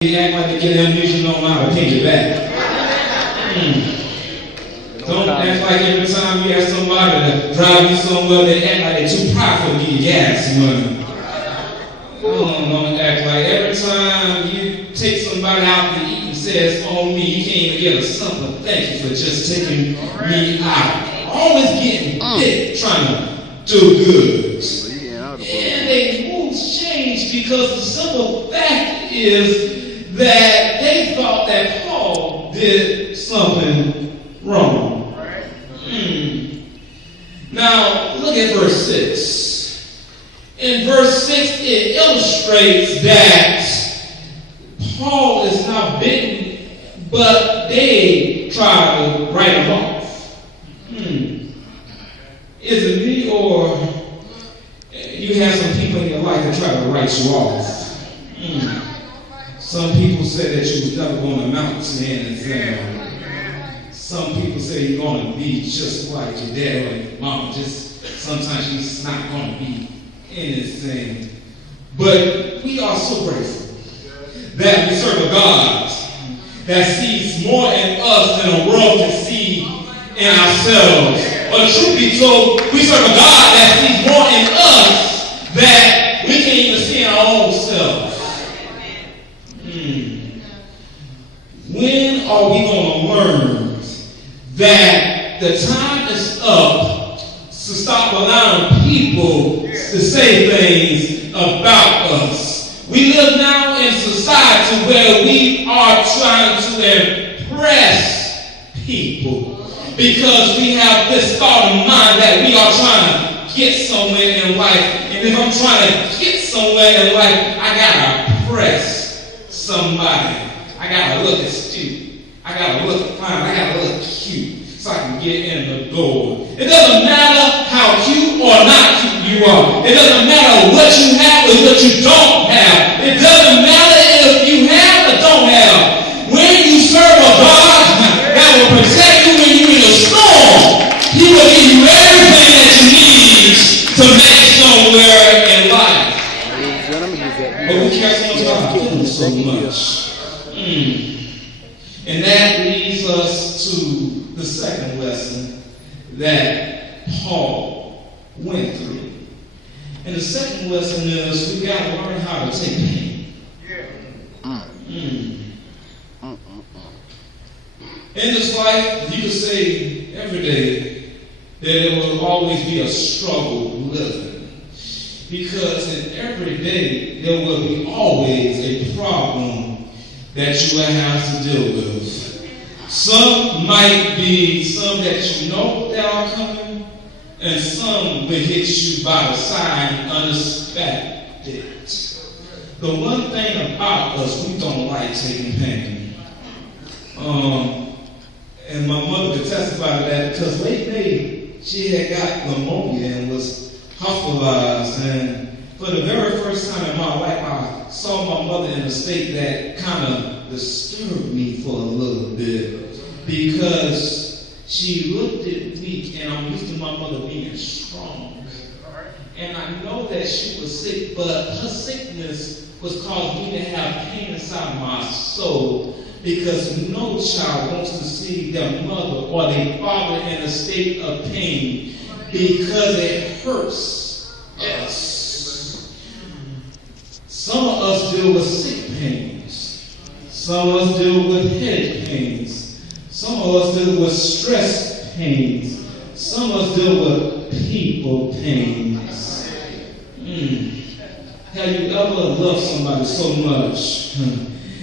They act like they get amnesia, don't know how to take it back. Don't act like every time you ask somebody to drive you somewhere, they act like they're too prideful to give you gas money. Don't act like every time you take somebody out to eat and say it's on me, you can't even get a simple thank you for just taking me out. Always getting hit trying to do good. And they moves change because the simple fact is that they thought that Paul did something wrong. Now, look at verse 6. In verse 6, it illustrates that Paul is not bitten, but they try to write him off. Is it me, or you have some people in your life that try to write you off? Some people say that you was never going to amount to anything. Some people say you're going to be just like your dad or your mama. Just sometimes she's not going to be anything. But we are so grateful that we serve a God that sees more in us than the world can see in ourselves. But truth be told, we serve a God that sees more in us that we can't even see in our own selves. When are we going to learn that the time is up to stop allowing people to say things about us? We live now in society where we are trying to impress people because we have this thought in mind that we are trying to get somewhere in life. And if I'm trying to get somewhere in life, I got to impress somebody. I gotta look astute. I gotta look fine. I gotta look cute so I can get in the door. It doesn't matter how cute or not cute you are. It doesn't matter what you have or what you don't have. It doesn't matter if you have or don't have. When you serve a God that will protect you when you're in a storm, He will give you everything that you need to make somewhere in life. But we care so much about Him so much. And that leads us to the second lesson that Paul went through. And the second lesson is we got to learn how to take pain. In this life, you could say every day that there will always be a struggle living. Because in every day, there will be always a problem that you will have to deal with. Some might be some that you know that are coming, and some will hit you by the side unexpected. The one thing about us, we don't like taking pain. And my mother could testify to that because lately she had got pneumonia and was hospitalized, and for the very first time in my life, I saw my mother in a state that kind of disturbed me for a little bit because she looked at weak, and I'm used to my mother being strong. And I know that she was sick, but her sickness was causing me to have pain inside my soul because no child wants to see their mother or their father in a state of pain because it hurts us. Some of us deal with sick pains. Some of us deal with headache pains. Some of us deal with stress pains. Some of us deal with people pains. Have you ever loved somebody so much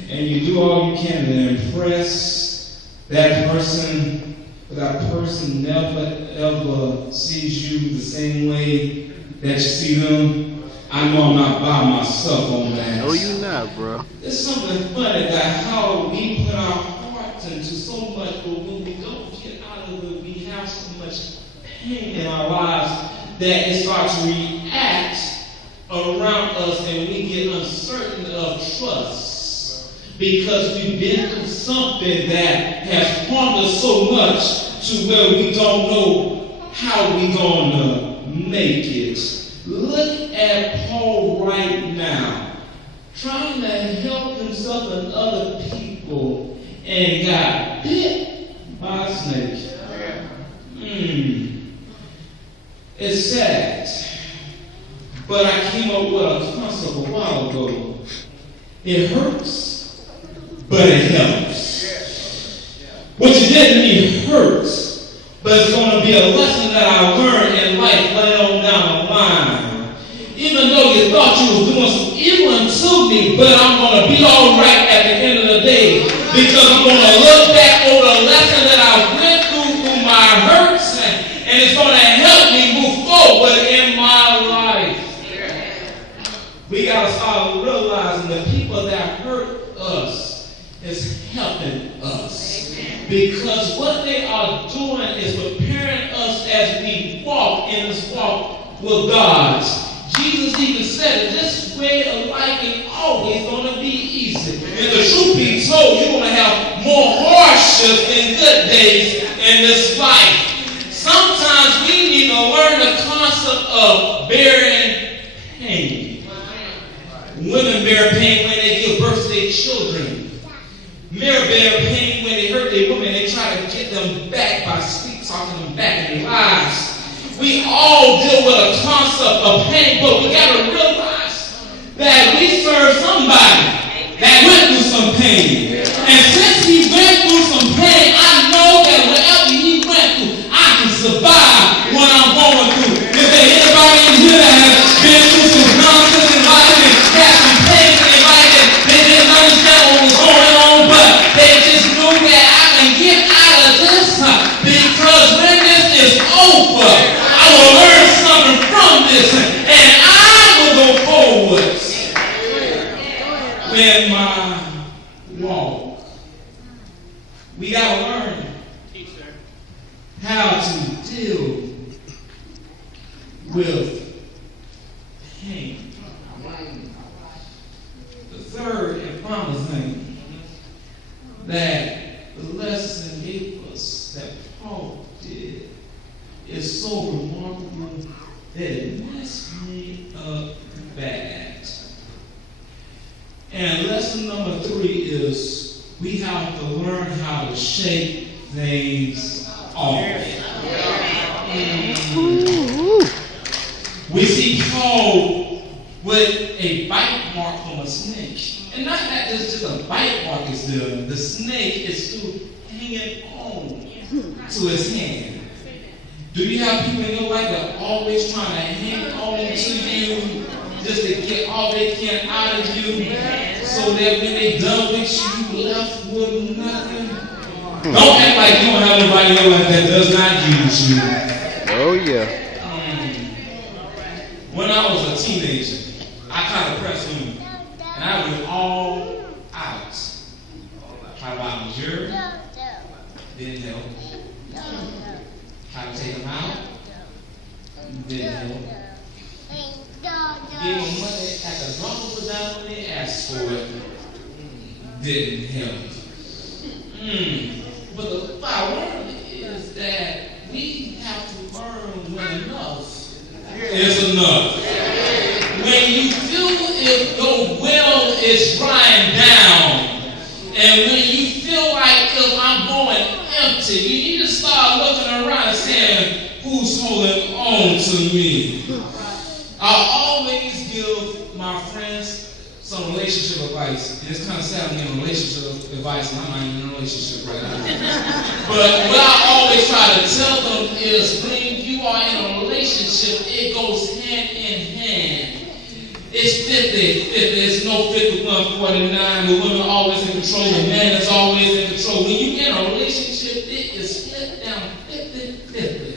and you do all you can to impress that person, but that person never ever sees you the same way that you see them? I know I'm not by myself on that. No, you're not, bro. There's something funny about how we put our hearts into so much, but when we don't get out of it, we have so much pain in our lives that it starts to react around us, and we get uncertain of trust because we've been through something that has harmed us so much to where we don't know how we're going to make it. Look at Paul right now. trying to help himself and other people and got bit by a snake. It's sad, but I came up with a concept a while ago. It hurts, but it helps. What you did to me hurts, but it's going to be a lesson that I learned in life later on down the line. Even though you thought you was doing some evil to me, but I'm going to be all right at the end of the day, because I'm going to look back over the lesson that I went through my hurts, and it's going to help me move forward in my life. We got to start realizing the people that hurt us is helping us. Because what they are doing is preparing us as we walk in this walk with God. Jesus even said it, this way of life is always going to be easy. And the truth be told, you're going to have more hardships than good days in this life. Sometimes we need to learn the concept of bearing pain. Women bear pain when they give birth to their children. Men bear pain when they hurt their women. They try to get them back by sweet talking them back in their lives. We all deal with a concept of pain, but we got to realize that we serve somebody that went through some pain. And since he went through some pain, I know that whatever he went through, I can survive what I'm going through. Is there anybody in here that has been through some nonsense in life and had some pain in their life and they didn't understand what was going on, but they just knew that I can get out of this because when this is over, I will learn something from this and I will go forward in my walk. We got to learn how to deal with pain. The third and final thing that the lesson gave us, that Paul did, is so remarkable that it messed me up bad. And lesson number 3 is we have to learn how to shake things off. We see Paul with a bite mark from a snake. And not that it's just a bite mark is there. The snake is still hanging on to his hand. Do you have people in your life that are always trying to hang on to you just to get all they can out of you so that when they done with you left with nothing? Don't act like you don't have anybody in your life that does not use you. Oh, yeah. When I was a teenager, I kind of pressed him, and I went all out. How about Missouri? Didn't help. How to take them out? Didn't help. Gave them money at the drop of a dime when they asked for it. Didn't help. But the power is that we have to learn when enough is enough. When you feel if your well is drying down, and when you feel like if I'm going empty, you need to start looking around and saying, who's holding on to me? I always give my friends some relationship advice. And it's kind of sad I'm getting relationship advice and I'm not even in a relationship right now. But what I always try to tell them is when you are in a relationship, it goes hand in hand. It's 50-50. It's no 51-49. The women are always in control. The man is always in control. When you in a relationship, it is split down 50-50.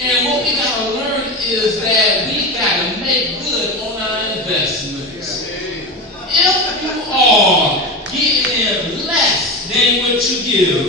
And what we got to learn is that we got to make good on our investments. If you are getting in less than what you give,